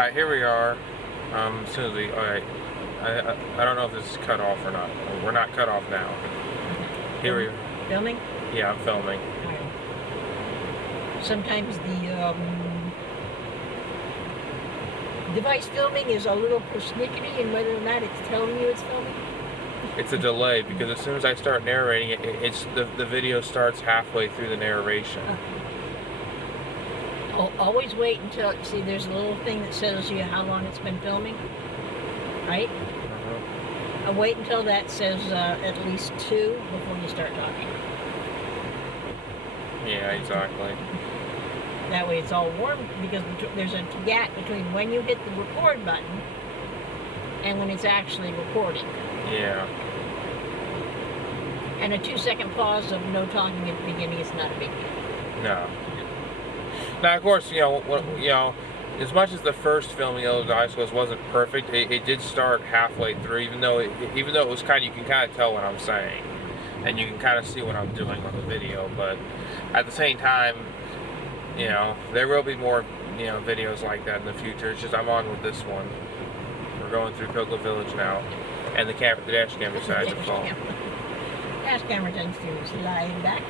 Alright, here we are. As soon as we, alright. I don't know if this is cut off or not. We're not cut off now. Here we Film, are. filming? Yeah, I'm filming. Alright. Sometimes the device filming is a little persnickety in whether or not it's telling you it's filming. It's a delay because as soon as I start narrating it, it's the video starts halfway through the narration. Always wait until, see, there's a little thing that says you how long it's been filming, right? Wait until that says at least 2 before you start talking. Yeah, exactly. That way it's all warm, because there's a gap between when you hit the record button and when it's actually recording. Yeah. And a 2-second pause of no talking at the beginning is not a big deal. No. Now, of course, as much as the first filming of the Ice Coast wasn't perfect, it did start halfway through. Even though it was you can kind of tell what I'm saying, and you can kind of see what I'm doing on the video. But at the same time, there will be more, videos like that in the future. It's just I'm on with this one. We're going through Cocoa Village now, and the dash camera decided to fall. Dash camera tends to slide back.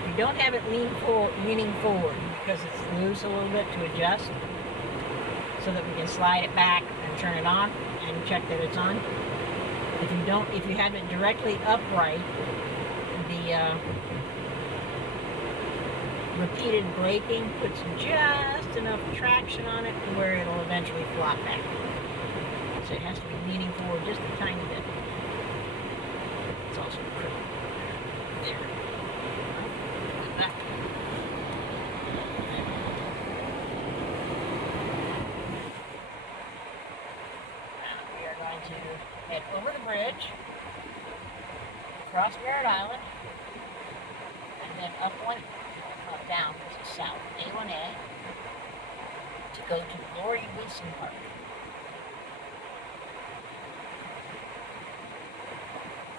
If you don't have it leaning forward because it's loose a little bit to adjust, so that we can slide it back and turn it on and check that it's on. If you have it directly upright, the repeated braking puts just enough traction on it to where it'll eventually flop back. So it has to be leaning forward just a tiny bit. It's also pretty. There. Back. Now we are going to head over the bridge, across Merritt Island, and then down to south, A1A, to go to Lori Wilson Park.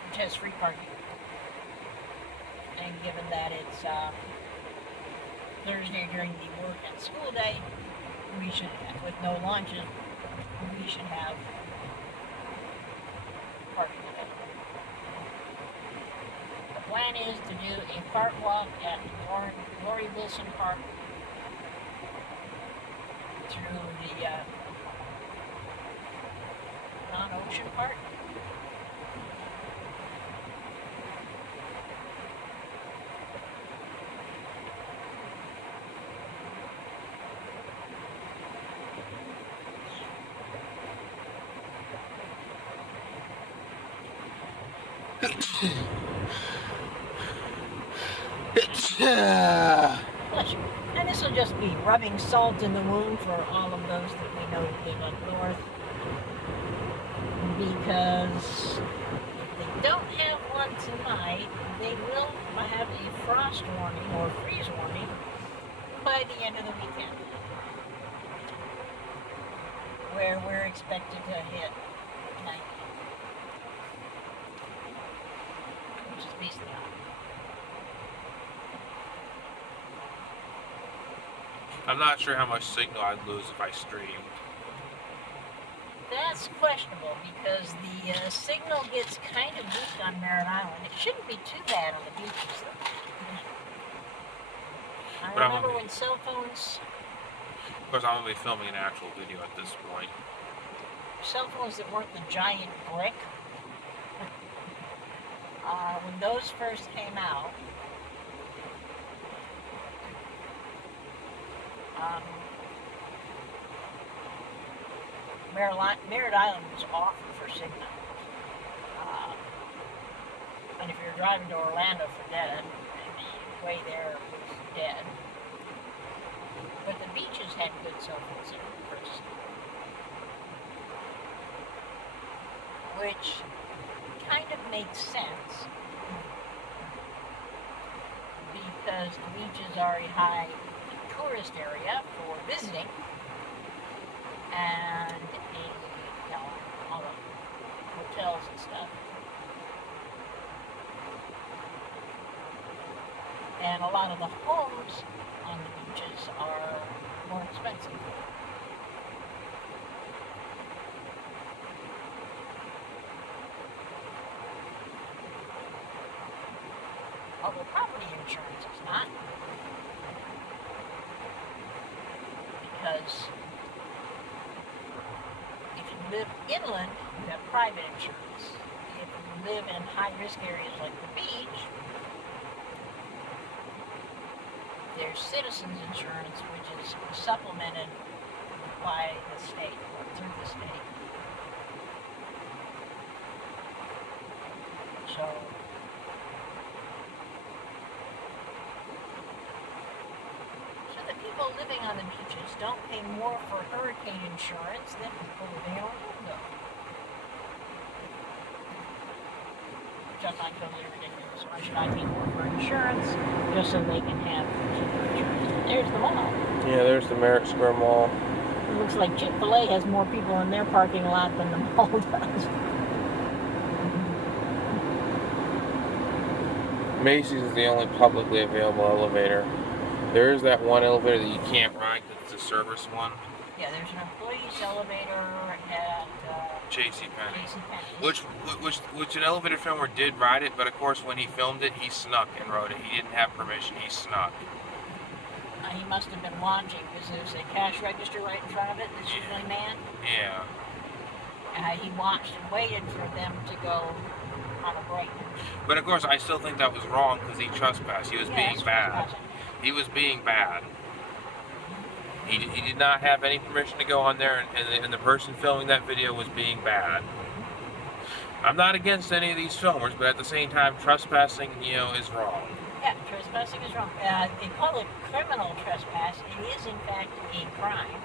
Which has free parking. And given that it's Thursday during the work and school day, we should, with no launches, we should have parking available. The plan is to do a park walk at Lori Wilson Park through the non-ocean part. And this will just be rubbing salt in the wound for all of those that we know live up north. Because if they don't have one tonight, they will have a frost warning or freeze warning by the end of the weekend, where we're expected to hit 90, which is basically hot. I'm not sure how much signal I'd lose if I streamed. That's questionable because the signal gets kind of weak on Merritt Island. It shouldn't be too bad on the beaches, though. I remember when cell phones... Of course, I'm going to be filming an actual video at this point. Cell phones that weren't the giant brick. When those first came out, Merritt Island was awful for signal. And if you're driving to Orlando for dead, the way there was dead. But the beaches had good cell phone signal first. Which kind of makes sense because the beaches are a high tourist area for visiting, and all the hotels and stuff. And a lot of the homes on the beaches are more expensive. public property insurance is not. Because if you live inland, you have private insurance. If you live in high-risk areas like the beach, there's citizens insurance, which is supplemented by the state, or through the state. So the people living on the beaches don't pay more for hurricane insurance than people living in Orlando. Which I find totally ridiculous. Why should I pay more for insurance just so they can have cheaper insurance? There's the mall. Yeah, there's the Merritt Square Mall. It looks like Chick-fil-A has more people in their parking lot than the mall does. Macy's is the only publicly available elevator. There is that one elevator that you can't ride because it's a service one. Yeah, there's an employee's elevator at JCPenney. JCPenney. Which an elevator filmer did ride it, but of course when he filmed it, he snuck and rode it. He didn't have permission, he snuck. He must have been watching because there's a cash register right in front of it that's usually manned. Yeah. He watched and waited for them to go on a break. But of course, I still think that was wrong because he trespassed. He was being bad. He was being bad. He did not have any permission to go on there, and the person filming that video was being bad. I'm not against any of these filmers, but at the same time, trespassing, is wrong. Yeah, trespassing is wrong. They call it criminal trespass. It is, in fact, a crime.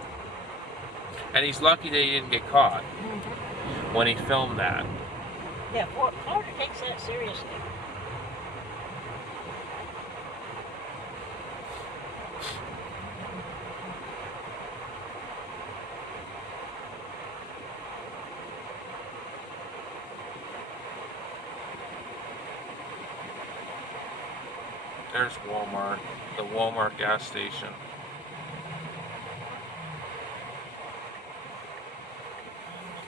And he's lucky that he didn't get caught when he filmed that. Yeah, Florida takes that seriously. There's Walmart, the Walmart gas station.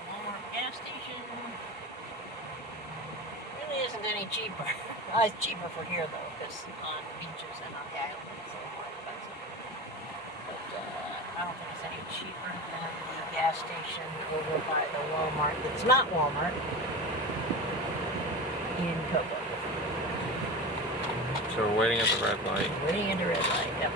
Walmart gas station really isn't any cheaper. It's cheaper for here though, because on beaches and on the island it's a little more expensive. But I don't think it's any cheaper than the gas station over by the Walmart that's not Walmart in Cocoa. So we're waiting at the red light. Waiting at the red light, yep.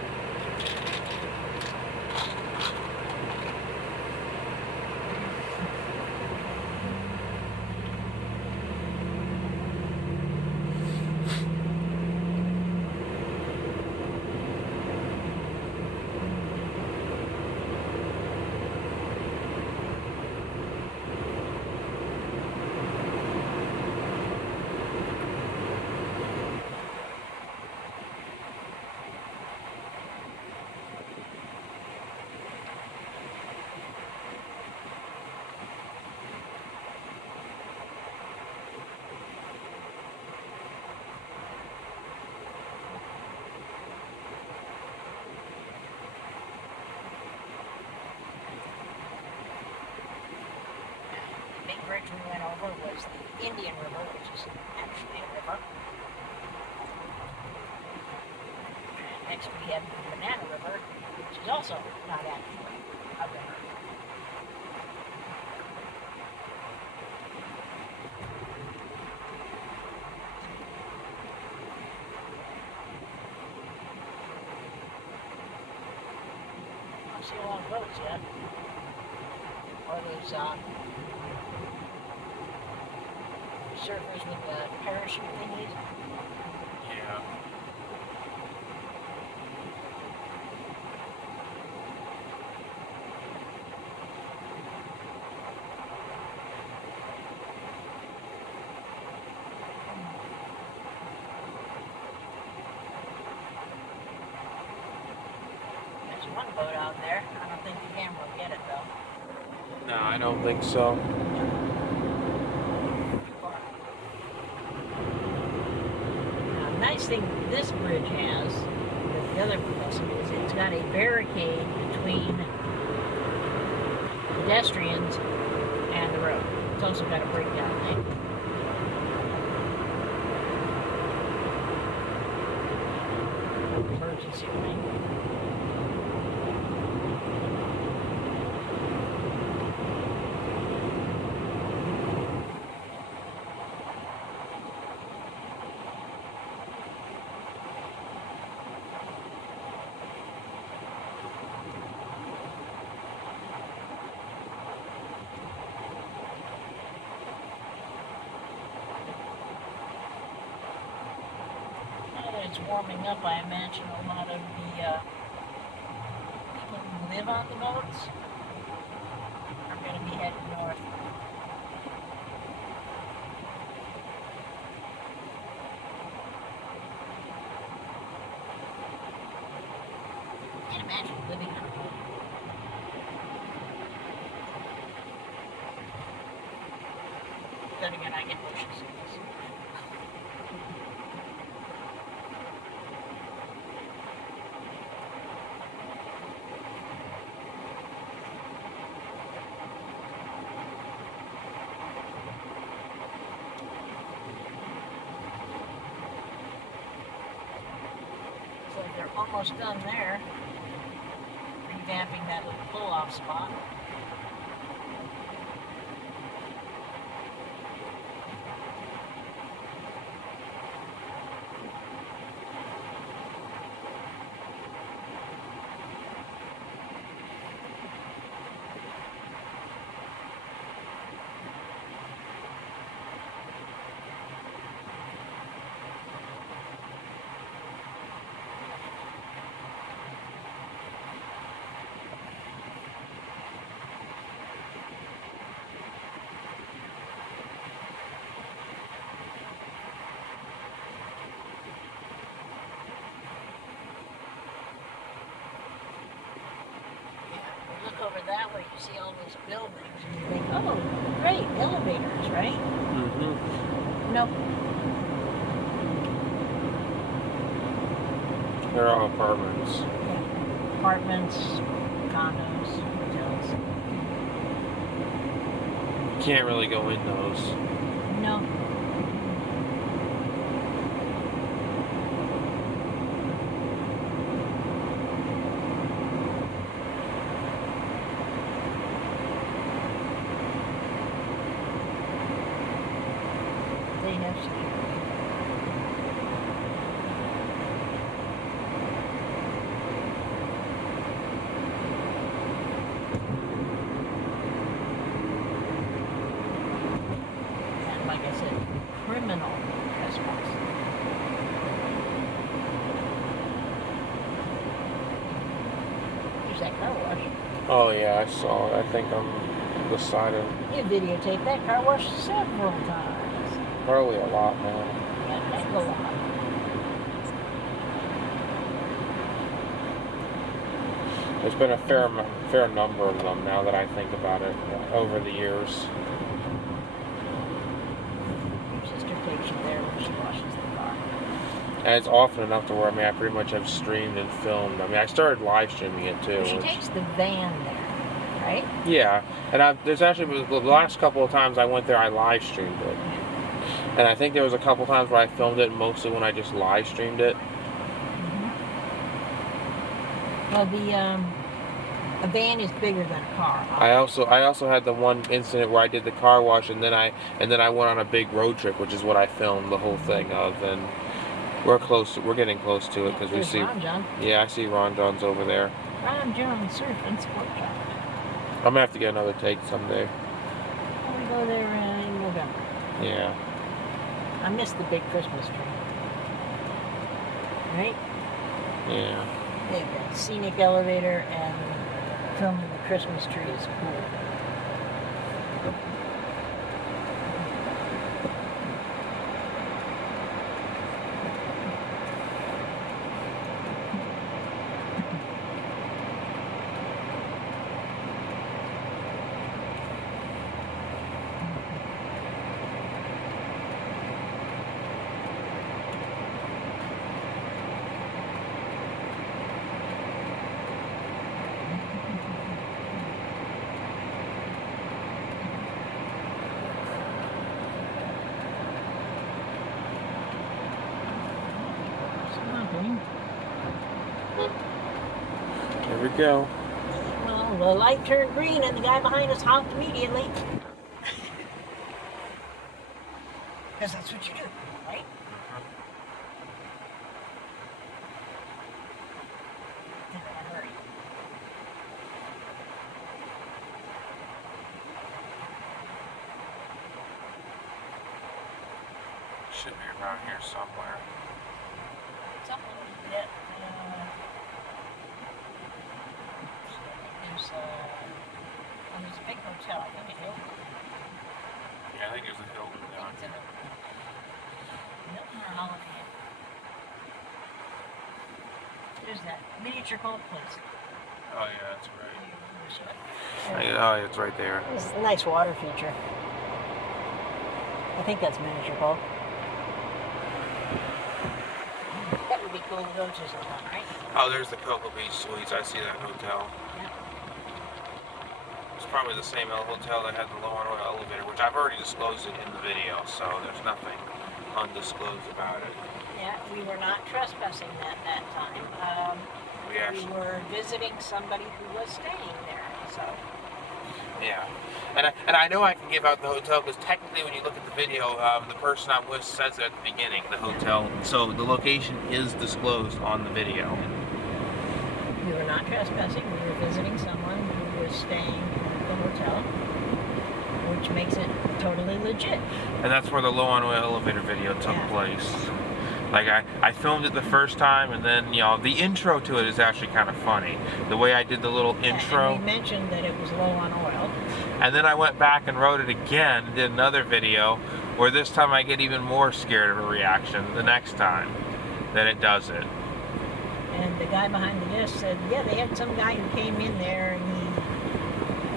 Bridge we went over was the Indian River, which is actually a river. Next we have the Banana River, which is also not actually a river. I don't see a lot of boats yet. Or those surfers with the parachute thingies. Yeah. There's one boat out there. I don't think the camera will get it though. No, I don't think so. Nice thing this bridge has that the other doesn't is it's got a barricade between pedestrians and the road. It's also got a breakdown lane. right? Now that it's warming up, I imagine a lot of the people who live on the boats are going to be heading north. I can't imagine living on a boat. Then again, I get motion sickness. So they're almost done there, revamping that little pull-off spot. Look over that way, you see all those buildings, and you think, oh, great, elevators, right? Mm-hmm. No, They're all apartments. yeah. Apartments, condos, hotels. You can't really go in those. No. They have security. And like I said, criminal trespass. There's that car wash. Oh yeah, I saw it. I think on the side of You videotaped that car wash several times. probably a lot now. Yeah, heck of a lot. There's been a fair number of them now that I think about it over the years. Your sister takes you there when she washes the car. And it's often enough to where I pretty much have streamed and filmed. I mean, I started live streaming it too. She takes the van there, right? Yeah, and there's actually the last couple of times I went there, I live streamed it, and I think there was a couple times where I filmed it, mostly when I just live streamed it. Well, a van is bigger than a car. I also had the one incident where I did the car wash, and then I went on a big road trip, which is what I filmed the whole thing of, and we're getting close to it because we There's see. Ron John. Yeah, I see Ron John's over there. Ron John Surf and Sport Shop. I'm gonna have to get another take someday. We go there in November. Yeah. I missed the big Christmas tree. Right? Yeah. They've got scenic elevator and filming the Christmas tree is cool. go. Well, the light turned green and the guy behind us honked immediately. Because that's what you do, right? In a hurry. Should be around here somewhere. Something that, there's a big hotel, I think, a Hilton. Yeah, I think there's a Hilton down It's in here. a Hilton or Holiday Inn. There's that miniature golf place. Oh yeah, that's right. Yeah. Oh, it's right there. It's a nice water feature. I think that's miniature golf. That would be cool to go to sometime, right? Oh, there's the Cocoa Beach Suites. I see that hotel. Yeah. It's probably the same hotel that had the low on oil elevator, which I've already disclosed it in the video, so there's nothing undisclosed about it. Yeah, we were not trespassing that time. We actually, We were visiting somebody who was staying there, so. yeah. And I know I can give out the hotel because technically when you look at the video, the person I'm with says it at the beginning, the hotel. So the location is disclosed on the video. We were not trespassing. We were visiting someone who was staying at the hotel, which makes it totally legit. And that's where the low on oil elevator video took Yeah. place. Like I filmed it the first time, and then the intro to it is actually kind of funny. The way I did the little intro. And we mentioned that it was low on oil. And then I went back and wrote it again, did another video, where this time I get even more scared of a reaction the next time that it does it. And the guy behind the desk said, yeah, they had some guy who came in there and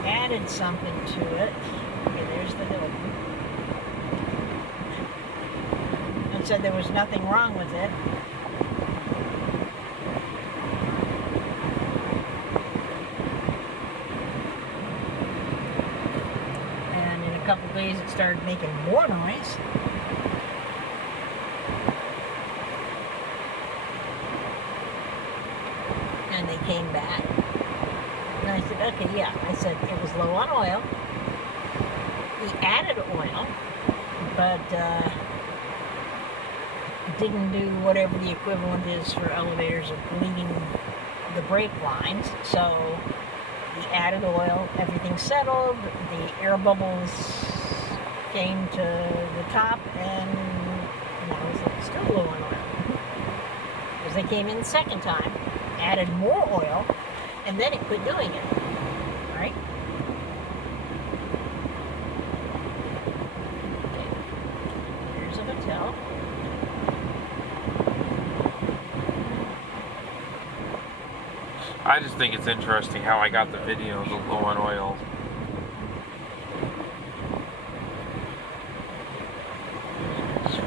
he added something to it. Okay, there's the Hilton. And said there was nothing wrong with it. And in a couple of days it started making more noise. And they came back. And I said, okay, yeah. I said it was low on oil. He added oil, but didn't do whatever the equivalent is for elevators of bleeding the brake lines. So he added oil, everything settled, the air bubbles came to the top, and now it's still low on oil. Because they came in the second time, added more oil, and then it quit doing it. Right? Okay. Here's a hotel. I just think it's interesting how I got the video of the low on oil.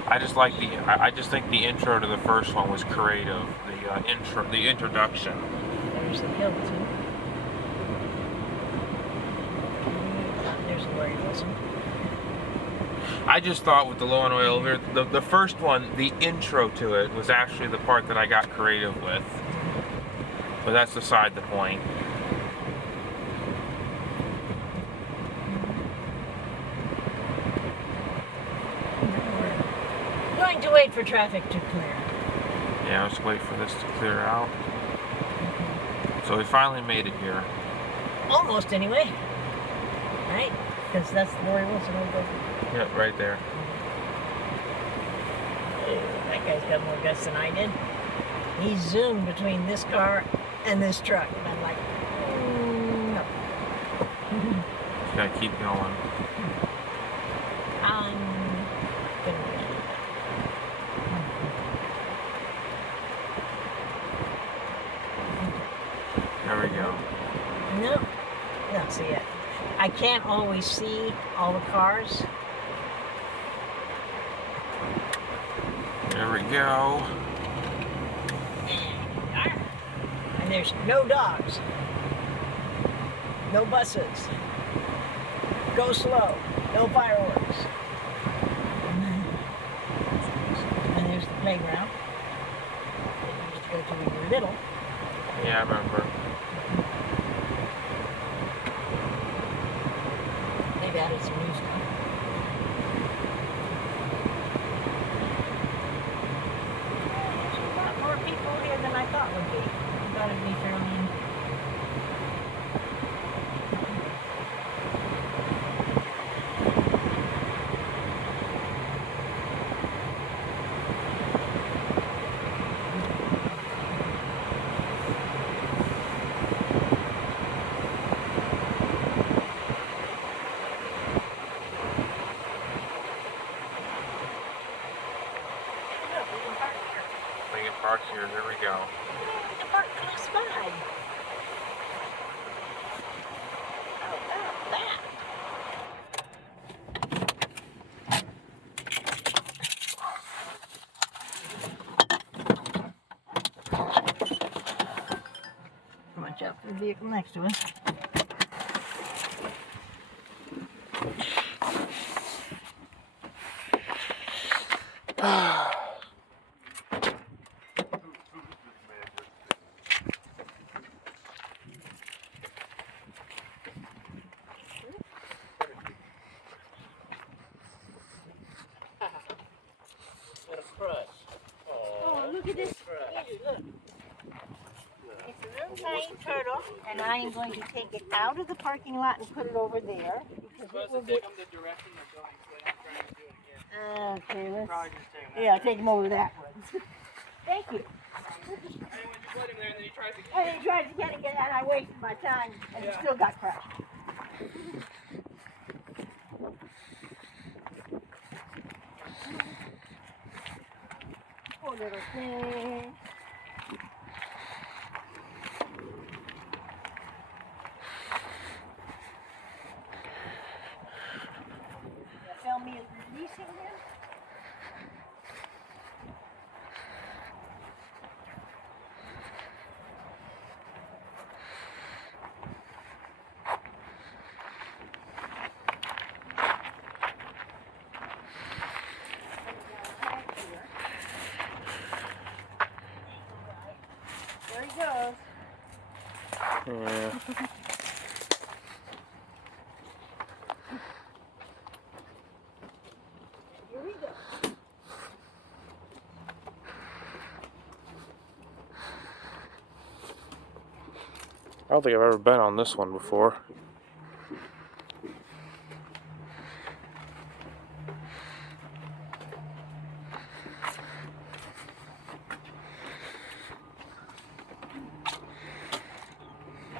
I just think the intro to the first one was creative. The introduction. There's the Hilton. There's Lori Wilson. I just thought with the low on oil, the first one, the intro to it was actually the part that I got creative with. But that's beside the point. We're going to wait for traffic to clear. Yeah, let's wait for this to clear out. So we finally made it here. Almost, anyway. Right? Because that's Lori Wilson over. Yep, right there. That guy's got more guts than I did. He zoomed between this car and this truck. And I'm like, no. Just gotta keep going. I'm gonna wait. There we go. No, see it. I can't always see all the cars. There we go. And there's no dogs. No buses. Go slow. No fireworks. And there's the playground that we used to go to when we were little. Yeah, I remember. added some new stuff. There's a lot more people here than I thought would be. I thought it'd be fairly. Lincoln Park here. There we go. The park close by. How about that? Watch out for the vehicle next to us. What a crush. Oh, look at this. Andrew, look. It's a little tiny turtle, and I am going to take it out of the parking lot and put it over there. Because it will get... them the direction they're going, so they're not trying to do it again. Okay, let's... Probably just take them. Yeah, take him over that one. Thank you. And when you put him there, and then he tries to And he tried to get it, and I wasted my time, and he still got crushed. Poor little thing. Tell me is releasing him? There he goes. Yeah. Here we go. I don't think I've ever been on this one before.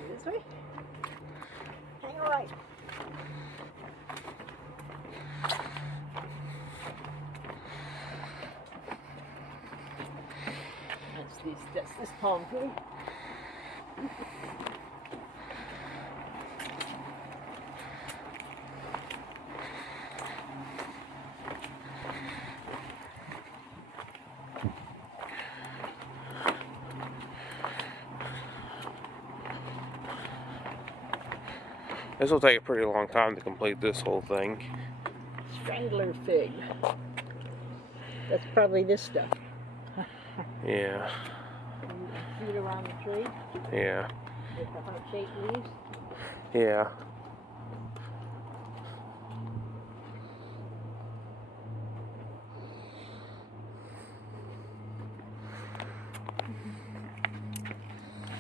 This way. Hang right. That's this palm tree. This will take a pretty long time to complete this whole thing. Strangler fig. That's probably this stuff. Yeah. Feet around the tree Yeah. with the heart-shaped leaves. Yeah.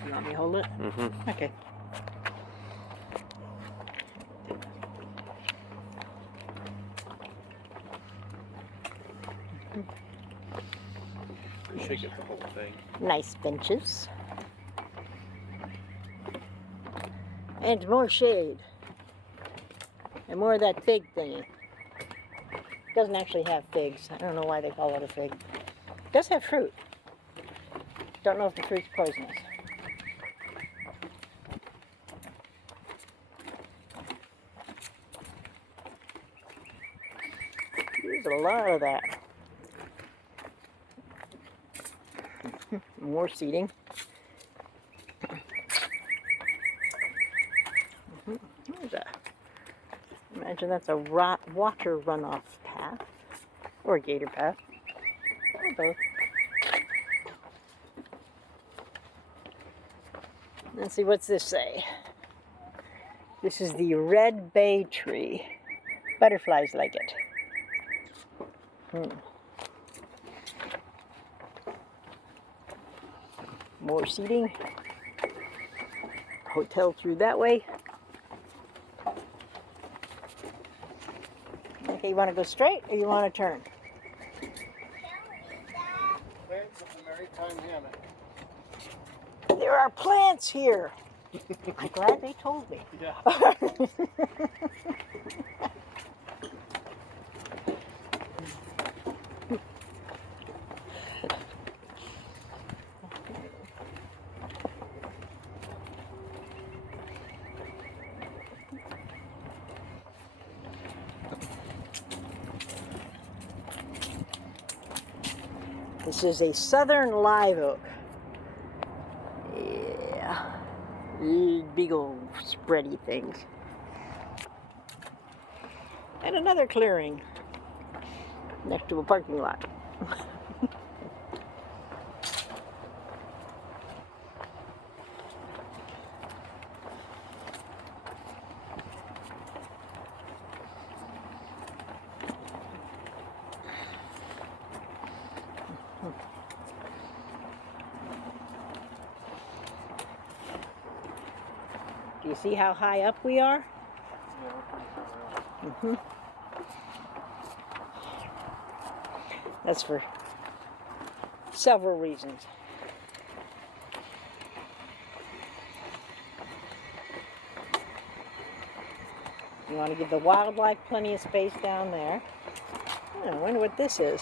You want me to hold it? Mm-hmm. Okay. Shake it the whole thing. Nice benches. And more shade. And more of that fig thingy. Doesn't actually have figs. I don't know why they call it a fig. It does have fruit. Don't know if the fruit's poisonous. There's a lot of that. More seating. There's a, imagine that's a water runoff path. Or a gator path. Or both. Let's see, what's this say? This is the red bay tree. Butterflies like it. More seating. Hotel through that way. Okay, you want to go straight or you want to turn? Plants of the Maritime Hammock. There are plants here. I'm glad they told me. Yeah. This is a southern live oak. Yeah. Big old spready things. And another clearing next to a parking lot. Do you see how high up we are? That's for several reasons. You want to give the wildlife plenty of space down there. Oh, I wonder what this is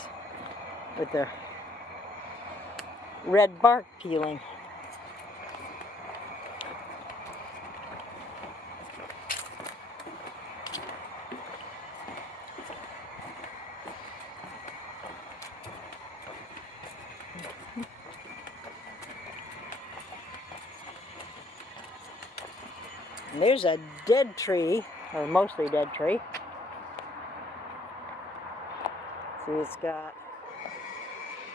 with the red bark peeling. And there's a dead tree, or mostly dead tree. See, it's got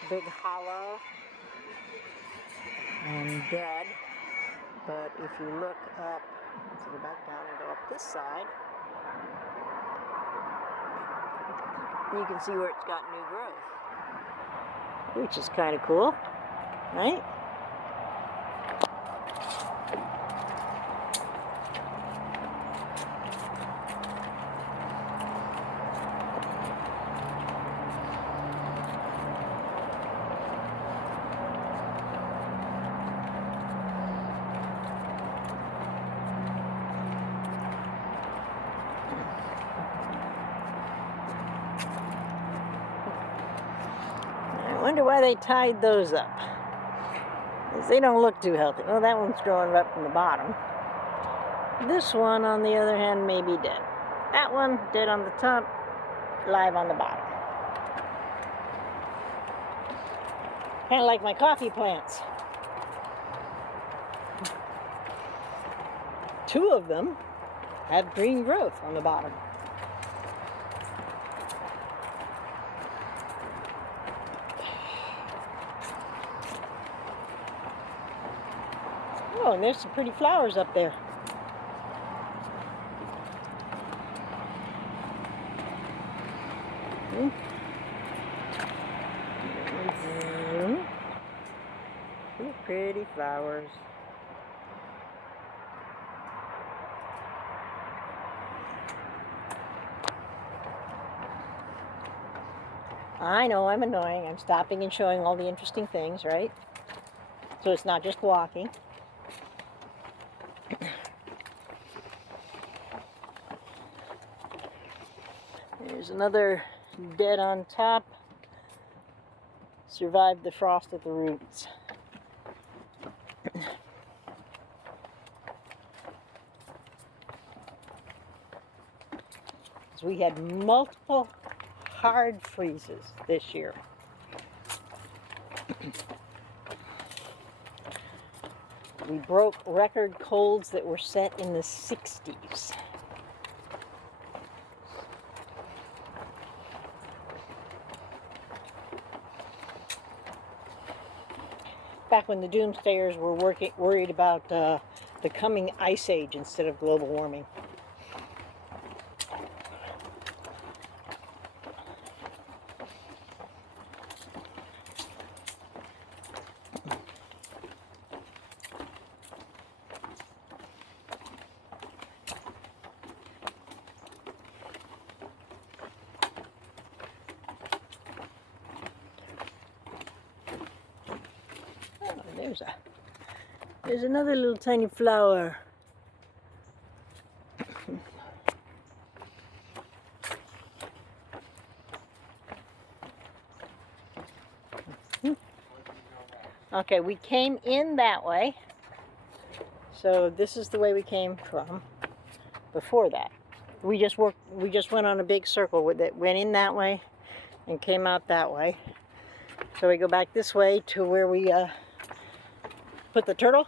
a big hollow and dead. But if you look up, let's go back down and go up this side, you can see where it's got new growth, which is kind of cool, right? I wonder why they tied those up. 'Cause they don't look too healthy. Oh, that one's growing up from the bottom. This one, on the other hand, may be dead. That one, dead on the top, live on the bottom. Kind of like my coffee plants. Two of them have green growth on the bottom. Oh, and there's some pretty flowers up there. Ooh, pretty flowers. I know I'm annoying. I'm stopping and showing all the interesting things, right? So it's not just walking. There's another dead on top. Survived the frost at the roots. So we had multiple hard freezes this year. We broke record colds that were set in the 60s. Back when the doomsayers were worried about the coming ice age instead of global warming. There's another little tiny flower. Okay, we came in that way. So this is the way we came from before that. We just went on a big circle that went in that way and came out that way. So we go back this way to where we put the turtle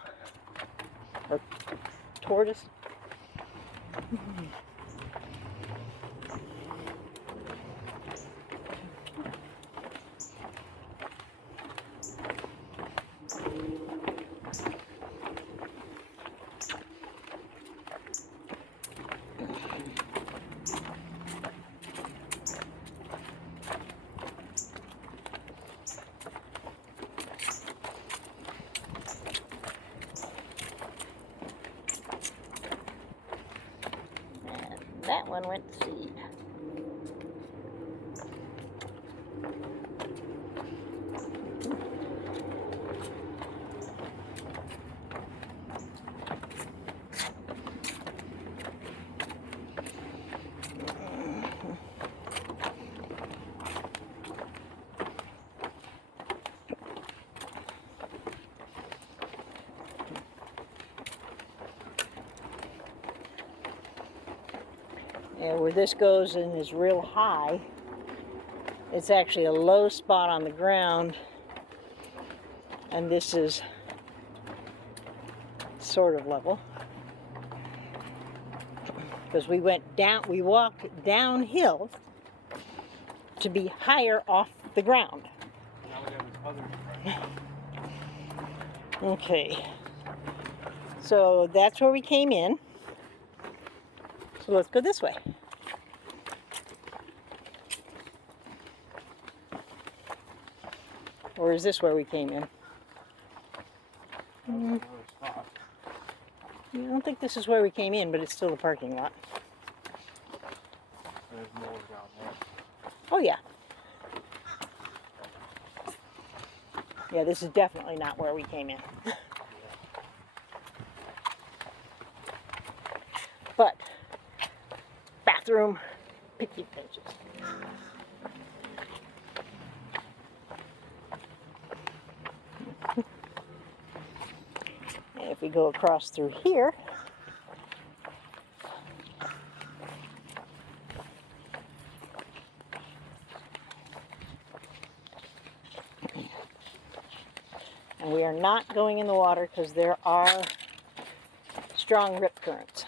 or tortoise. That one went to seed. And where this goes and is real high, it's actually a low spot on the ground, and this is sort of level. Because we walked downhill to be higher off the ground. Now we have this other direction. Okay, so that's where we came in. So let's go this way. Or is this where we came in? Another spot. I don't think this is where we came in, but it's still the parking lot. There's more down there. Oh yeah. Yeah, this is definitely not where we came in. But bathroom, picnic benches. And if we go across through here, and we are not going in the water because there are strong rip currents.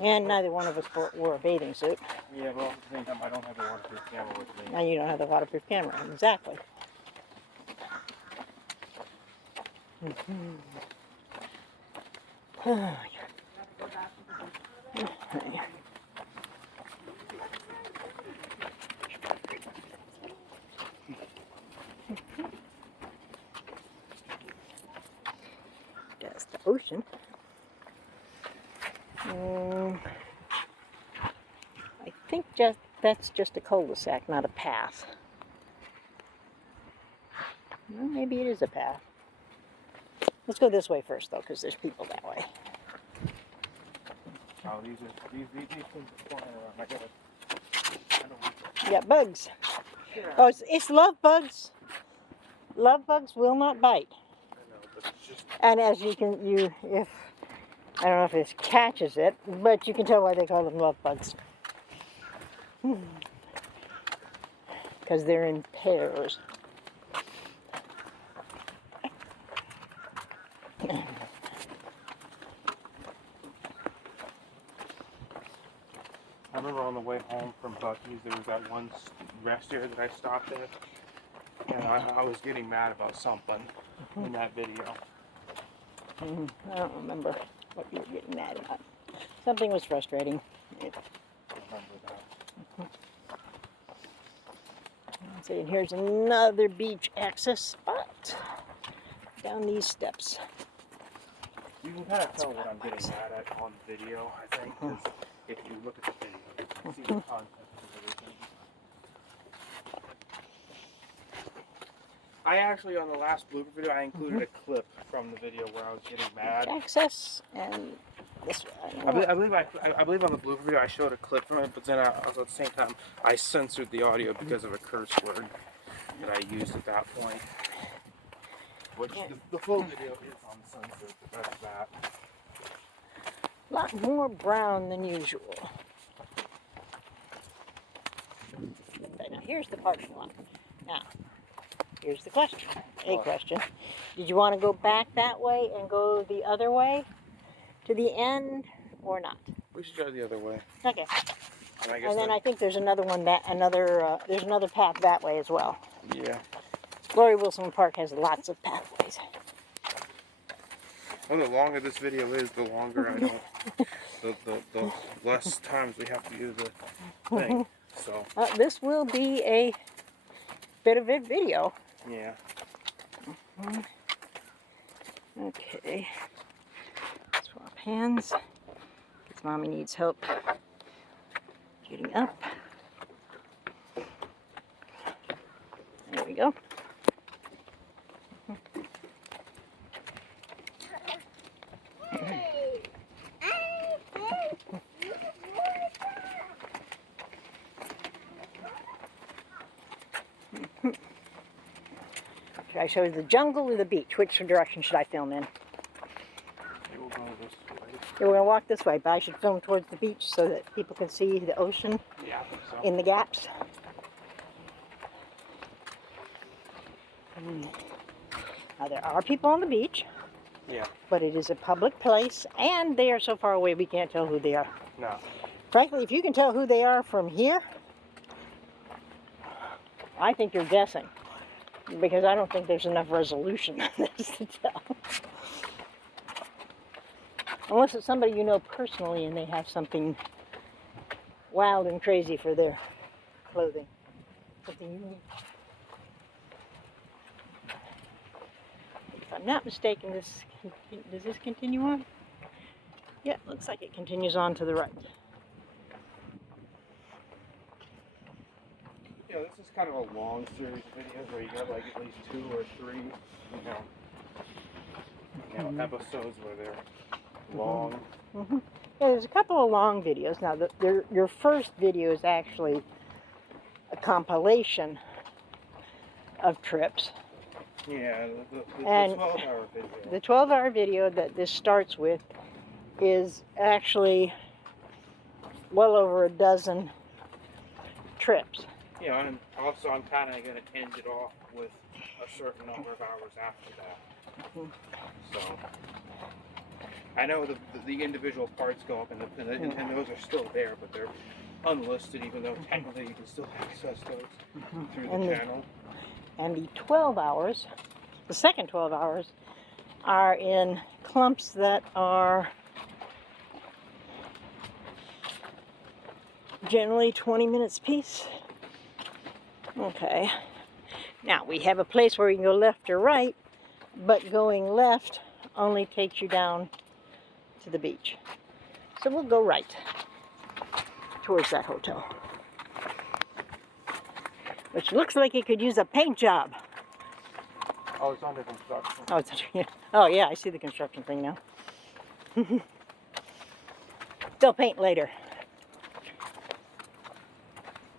And neither one of us wore a bathing suit. Yeah, but at the same time, I don't have the waterproof camera with me. And you don't have the waterproof camera. Exactly. That's the ocean. I think that's just a cul-de-sac, not a path. Well, maybe it is a path. Let's go this way first, though, because there's people that way. Oh, these things are flying around. I don't. Yeah, bugs. Oh, it's love bugs. Love bugs will not bite. I know, but it's just. And as if I don't know if this catches it, but you can tell why they call them love bugs. Because they're in pairs. I remember on the way home from Buc-ee's, there was that one rest area that I stopped at, and I was getting mad about something in that video. I don't remember what you were getting mad about. Something was frustrating. I remember that. See, and here's another beach access spot down these steps. You can kind of tell what I'm getting mad at on the video, I think, because if you look at the video, you can see the context of everything. I actually, on the last blooper video, I included a clip from the video where I was getting mad. Access and this I way. believe on the blooper video I showed a clip from it, but then also at the same time I censored the audio because of a curse word that I used at that point. Which the full video is uncensored, but that's that. A lot more brown than usual. Okay, now here's the parking lot. Now, here's the question. A question. Did you want to go back that way and go the other way to the end or not? We should go the other way. Okay. And then I think there's another one there's another path that way as well. yeah. Glory Wilson Park has lots of pathways. Well, the longer this video is, the longer I don't, the less times we have to do the thing. So. This will be a bit of a video. Yeah. Okay. Swap hands. Because Mommy needs help getting up. There we go. Should I show you the jungle or the beach? Which direction should I film in? We'll go this way. Yeah, we're going to walk this way, but I should film towards the beach so that people can see the ocean Yeah, I think so. in the gaps. Now there are people on the beach, Yeah. but it is a public place, and they are so far away we can't tell who they are. No. Frankly, if you can tell who they are from here, I think you're guessing, because I don't think there's enough resolution on this to tell. Unless it's somebody you know personally and they have something wild and crazy for their clothing. Something unique. If I'm not mistaken, does this continue on? Yeah, looks like it continues on to the right. Yeah, this is kind of a long series of videos where you got like at least 2 or 3, episodes where they're long. Mm-hmm. Yeah, there's a couple of long videos. Now, your first video is actually a compilation of trips. Yeah, the And 12-hour video. The 12-hour video that this starts with is actually well over a dozen trips. Yeah, and also I'm kind of going to end it off with a certain number of hours after that. Mhm. So, I know the individual parts go up, and those are still there, but they're unlisted, even though technically you can still access those through the channel. And the 12 hours, the second 12 hours, are in clumps that are generally 20 minutes apiece. Okay. Now, we have a place where you can go left or right, but going left only takes you down to the beach. So we'll go right towards that hotel, which looks like it could use a paint job. Oh, it's under construction. Oh, oh yeah, I see the construction thing now. They'll paint later.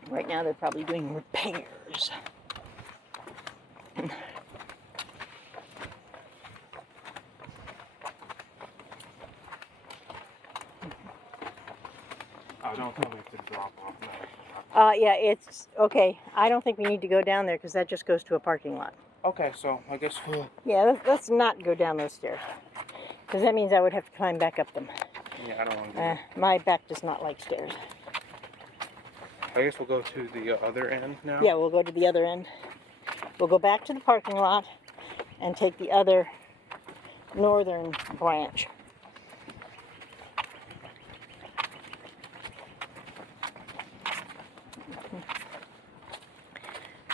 Right now they're probably doing repairs. Oh, don't tell me it's a drop off now. Yeah, it's okay. I don't think we need to go down there because that just goes to a parking lot. Okay, so I guess we'll... Yeah, let's not go down those stairs, because that means I would have to climb back up them. Yeah, I don't want to do that. My back does not like stairs. I guess we'll go to the other end now. Yeah, we'll go to the other end. We'll go back to the parking lot and take the other northern branch.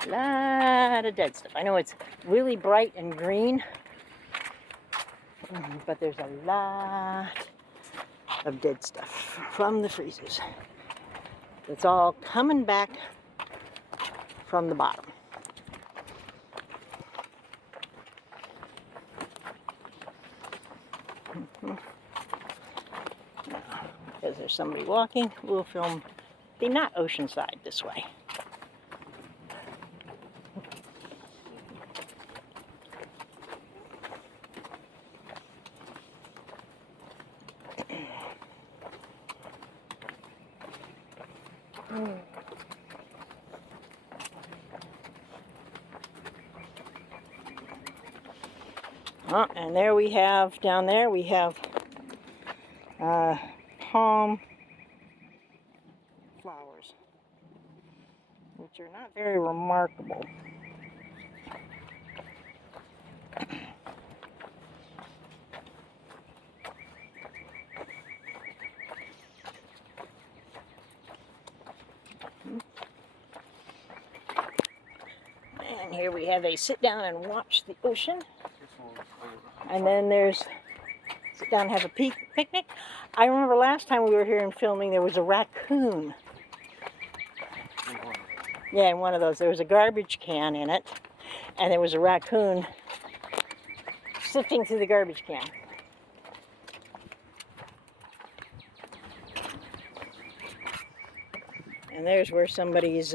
A lot of dead stuff. I know it's really bright and green, but there's a lot of dead stuff from the freezers. It's all coming back from the bottom. Because there's somebody walking, we'll film the not oceanside this way. And there we have, down there we have palm flowers, which are not very remarkable. And here we have a sit down and watch the ocean. And then there's sit down and have a picnic. I remember last time we were here and filming, there was a raccoon. Yeah, in one of those. There was a garbage can in it, and there was a raccoon sifting through the garbage can. And there's where somebody's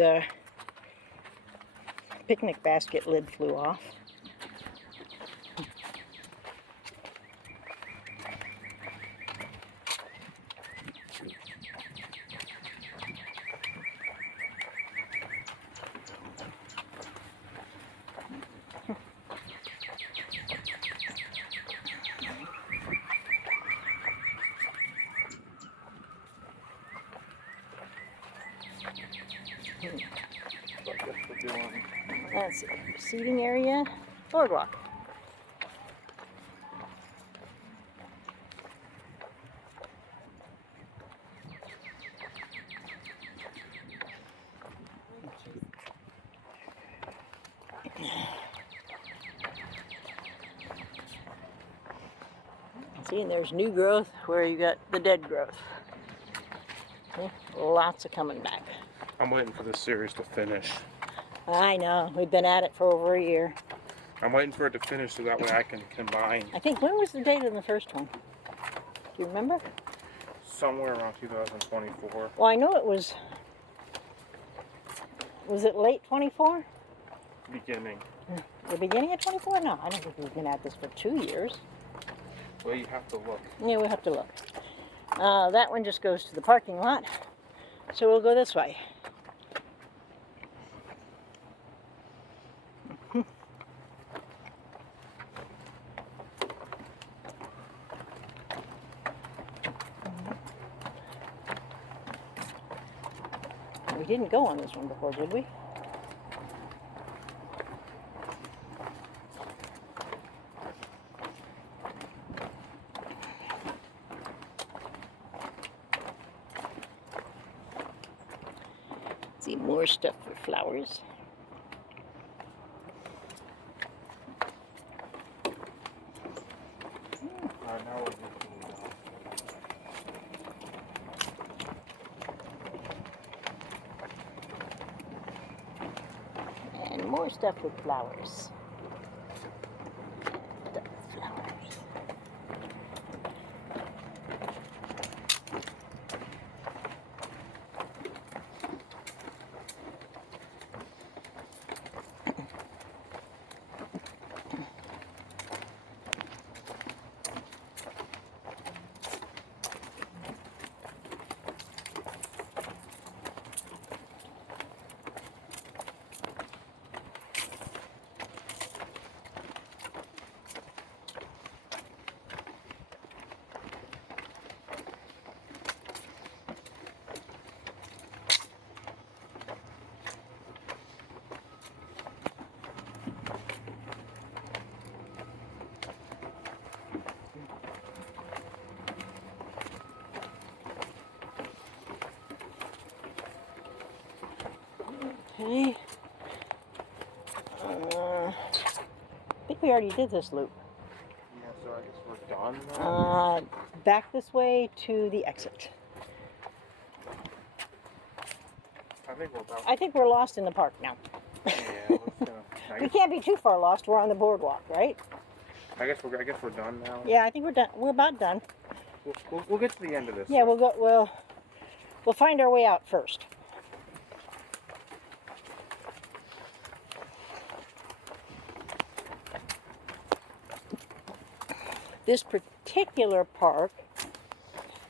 picnic basket lid flew off. That's it. Seating area, boardwalk. See, and there's new growth where you got the dead growth. Okay, lots of coming back. I'm waiting for this series to finish. I know, we've been at it for over a year. I'm waiting for it to finish so that way I can combine. I think, when was the date of the first one? Do you remember? Somewhere around 2024. Well, I know it was it late 24? Beginning. The beginning of 24? No, I don't think we've been at this for 2 years. Well, you have to look. Yeah, we'll have to look. That one just goes to the parking lot, so we'll go this way. We didn't go on this one before, did we? See more stuff for flowers. Now we're And more stuff with flowers. Stuff with flowers. Okay. I think we already did this loop. Yeah, so I guess we're done now. Back this way to the exit. I think we're lost in the park now. Yeah, let's go. We can't be too far lost. We're on the boardwalk, right? I guess we're done now. Yeah, I think we're done. We're about done. We'll get to the end of this. Yeah, we'll go. We'll find our way out first. This particular park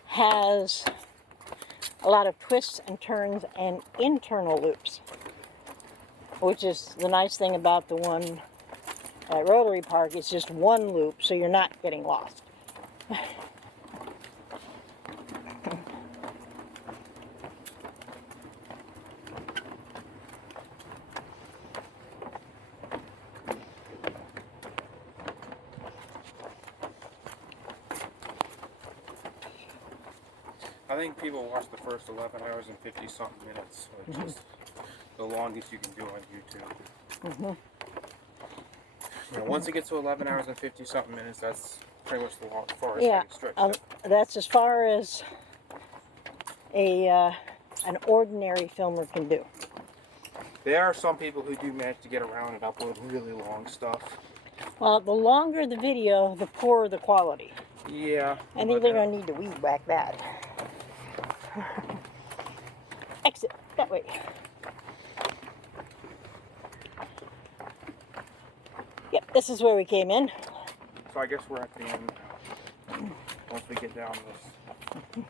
has a lot of twists and turns and internal loops, which is the nice thing about the one at Rotary Park. It's just one loop, so you're not getting lost. I think people watch the first 11 hours and 50 something minutes, which is the longest you can do on YouTube. You know, once it gets to 11 hours and 50 something minutes, that's pretty much the farthest I can stretch it. That's as far as an ordinary filmer can do. There are some people who do manage to get around and upload really long stuff. Well, the longer the video, the poorer the quality. Yeah. I think they're going to need to weed whack that. Exit that way. Yep, this is where we came in. So I guess we're at the end now. Once we get down this.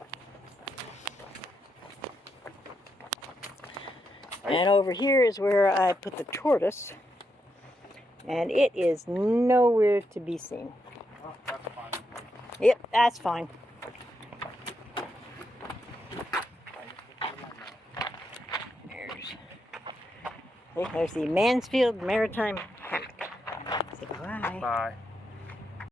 And over here is where I put the tortoise. And it is nowhere to be seen. Oh, that's fine. Yep, that's fine. There's the Mansfield Maritime Hammock. Say bye. Bye.